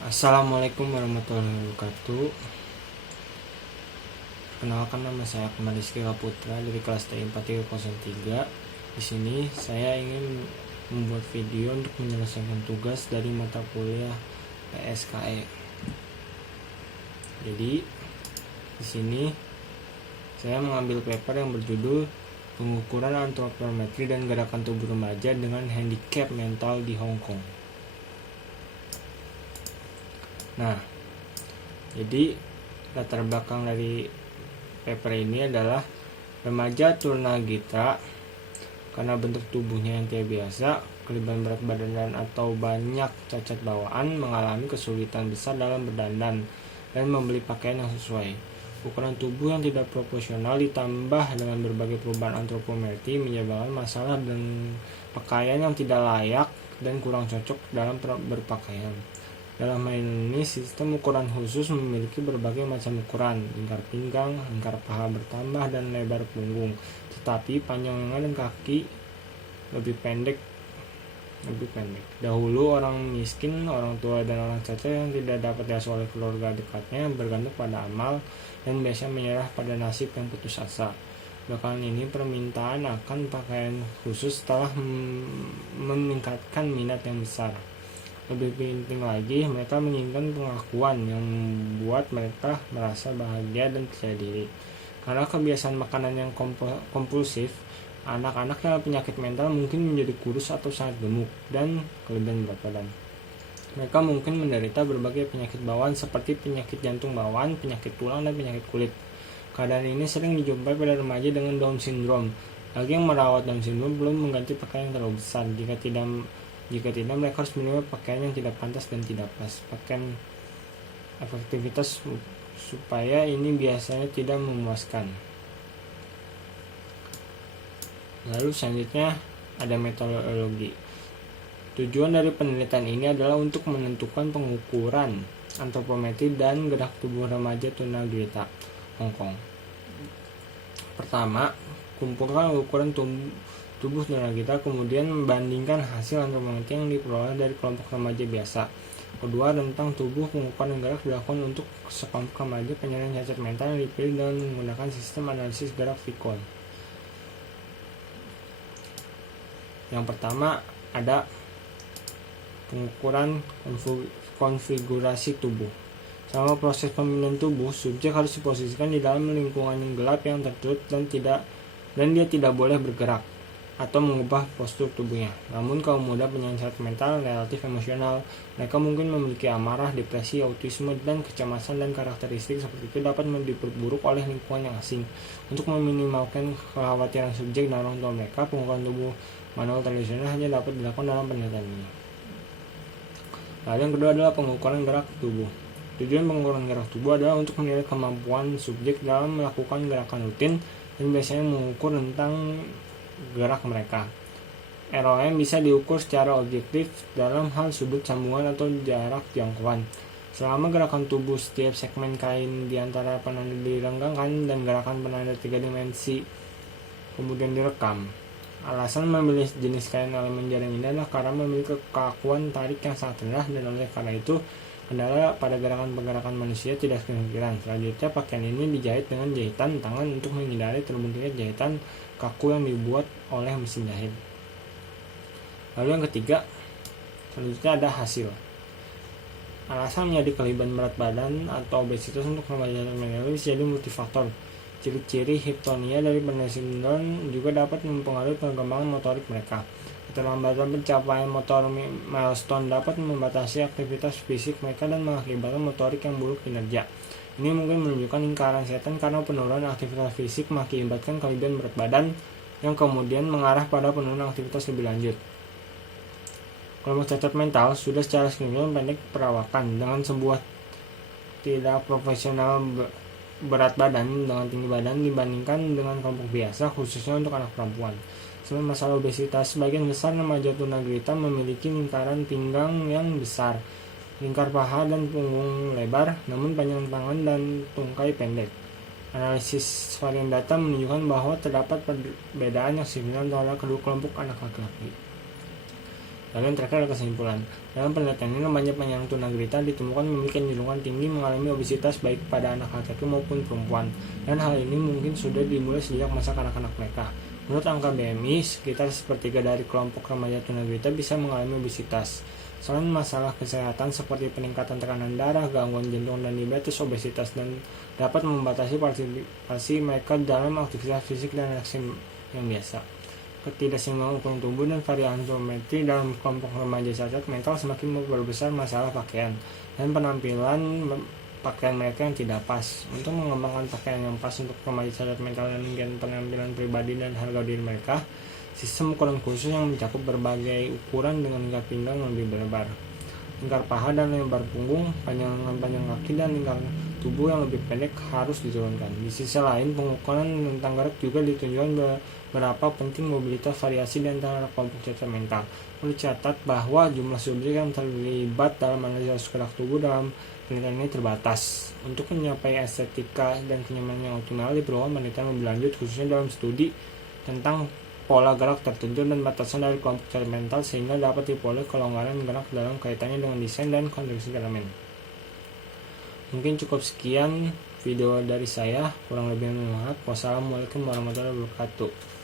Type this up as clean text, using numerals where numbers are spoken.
Assalamualaikum warahmatullahi wabarakatuh. Kenalkan, nama saya Akmal Rizky Putra dari kelas TI 4303. Di sini saya ingin membuat video untuk menyelesaikan tugas dari mata kuliah PSKE. Jadi di sini saya mengambil paper yang berjudul Pengukuran Antropometri dan Gerakan Tubuh Remaja dengan Handicap Mental di Hong Kong. Nah, jadi latar belakang dari paper ini adalah remaja tunagrita karena bentuk tubuhnya yang tidak biasa, kelebihan berat badan dan atau banyak cacat bawaan mengalami kesulitan besar dalam berdandan dan membeli pakaian yang sesuai. Ukuran tubuh yang tidak proporsional ditambah dengan berbagai perubahan antropometri menyebabkan masalah dan pakaian yang tidak layak dan kurang cocok dalam berpakaian. Dalam hal ini, sistem ukuran khusus memiliki berbagai macam ukuran, lingkar pinggang, lingkar paha bertambah, dan lebar punggung. Tetapi panjang lengan dan kaki lebih pendek. Dahulu orang miskin, orang tua, dan orang cacat yang tidak dapat diasuh oleh keluarga dekatnya bergantung pada amal dan biasanya menyerah pada nasib yang putus asa. Belakangan ini permintaan akan pakaian khusus telah meningkatkan minat yang besar. Lebih penting lagi, mereka menginginkan pengakuan yang membuat mereka merasa bahagia dan percaya diri. Karena kebiasaan makanan yang kompulsif, anak-anak dengan penyakit mental mungkin menjadi kurus atau sangat gemuk dan kelebihan berat badan. Mereka mungkin menderita berbagai penyakit bawaan seperti penyakit jantung bawaan, penyakit tulang, dan penyakit kulit. Keadaan ini sering dijumpai pada remaja dengan Down syndrome. Bagi yang merawat Down syndrome belum mengganti pakaian yang terlalu besar. Jika tidak, mereka harus menerima pakaian yang tidak pantas dan tidak pas. Pakaian efektivitas supaya ini biasanya tidak memuaskan. Lalu selanjutnya ada metodologi. Tujuan dari penelitian ini adalah untuk menentukan pengukuran antropometri dan gerak tubuh remaja tunagrita Hong Kong. Pertama, kumpulkan ukuran tubuh tunagrita, kemudian membandingkan hasil antropometri yang diperoleh dari kelompok remaja biasa. Kedua, rentang tubuh pengukuran gerak dilakukan untuk sekelompok remaja penyandang cacat mental yang dipilih dengan menggunakan sistem analisis gerak Vicon. Yang pertama ada pengukuran konfigurasi tubuh. Selama proses pemilihan tubuh, subjek harus diposisikan di dalam lingkungan yang gelap yang tertutup dan dia tidak boleh bergerak atau mengubah postur tubuhnya. Namun kaum muda penyandang cacat mental relatif emosional, mereka mungkin memiliki amarah, depresi, autisme, dan kecemasan, dan karakteristik seperti itu dapat diperburuk oleh lingkungan yang asing. Untuk meminimalkan kekhawatiran subjek dan orang tua mereka, pengukuran tubuh manual tradisional hanya dapat dilakukan dalam penelitian ini. Lalu yang kedua adalah pengukuran gerak tubuh. Tujuan pengukuran gerak tubuh adalah untuk menilai kemampuan subjek dalam melakukan gerakan rutin dan biasanya mengukur tentang gerak mereka. ROM bisa diukur secara objektif dalam hal sudut sambungan atau jarak jangkauan. Selama gerakan tubuh setiap segmen kain di antara penanda direnggangkan dan gerakan penanda 3 dimensi kemudian direkam. Alasan memilih jenis kain elemen jaring ini adalah karena memiliki kekakuan tarik yang sangat rendah dan oleh karena itu kendala pada gerakan-gerakan manusia tidak signifikan. Selanjutnya, pakaian ini dijahit dengan jahitan tangan untuk menghindari terbentuknya jahitan kaku yang dibuat oleh mesin jahit. Lalu yang ketiga, selanjutnya ada hasil. Alasan menjadi kelebihan berat badan atau obesitas untuk remaja mental bisa jadi multifaktor. Ciri-ciri hiptonia dari penderita sindrom juga dapat mempengaruhi perkembangan motorik mereka. Keterlambatan pencapaian motor milestone dapat membatasi aktivitas fisik mereka dan mengakibatkan motorik yang buruk kinerja. Ini mungkin menunjukkan lingkaran setan karena penurunan aktivitas fisik mengakibatkan kelebihan berat badan yang kemudian mengarah pada penurunan aktivitas lebih lanjut. Kelompok cacat mental sudah secara signifikan pendek perawakan dengan sebuah tidak profesional berat badan dengan tinggi badan dibandingkan dengan kelompok biasa, khususnya untuk anak perempuan. Selain masalah obesitas, sebagian besar remaja tunagrita memiliki lingkaran pinggang yang besar, lingkar paha dan punggung lebar, namun panjang tangan dan tungkai pendek. Analisis varian data menunjukkan bahwa terdapat perbedaan yang signifikan antara kedua kelompok anak laki-laki. Lalu yang terakhir adalah kesimpulan. Dalam penelitian ini, banyak penyandang tunagrita ditemukan memiliki kecenderungan tinggi mengalami obesitas baik pada anak laki-laki maupun perempuan, dan hal ini mungkin sudah dimulai sejak masa kanak-kanak mereka. Menurut angka BMI, sekitar sepertiga dari kelompok remaja tunagrita bisa mengalami obesitas. Selain masalah kesehatan seperti peningkatan tekanan darah, gangguan jantung, dan diabetes, obesitas dan dapat membatasi partisipasi mereka dalam aktivitas fisik dan reaksi yang biasa. Ketidakseimbangan ukuran tubuh dan variasi geometri dalam kelompok remaja cacat mental semakin memperbesar masalah pakaian dan penampilan pakaian mereka yang tidak pas. Untuk mengembangkan pakaian yang pas untuk remaja cacat mental dan meningkatkan penampilan pribadi dan harga diri mereka, sistem ukuran khusus yang mencakup berbagai ukuran dengan lingkar pinggang yang lebih lebar, lingkar paha dan lebar punggung, panjang kaki, dan lingkar tubuh yang lebih pendek harus diturunkan. Di sisi lain, pengukuran tentang gerak juga ditunjukkan berapa penting mobilitas variasi di antara kelompok cacat mental. Perlu dicatat bahwa jumlah subjek yang terlibat dalam analisis gerak tubuh dalam penelitian ini terbatas. Untuk mencapai estetika dan kenyamanan yang optimal, diperlukan penelitian lebih lanjut khususnya dalam studi tentang pola gerak tertentu dan batasan dari kelompok cacat mental sehingga dapat diperoleh kelonggaran gerak dalam kaitannya dengan desain dan konstruksi elemen. Mungkin cukup sekian video dari saya, kurang lebih mohon maaf. Wassalamualaikum warahmatullahi wabarakatuh.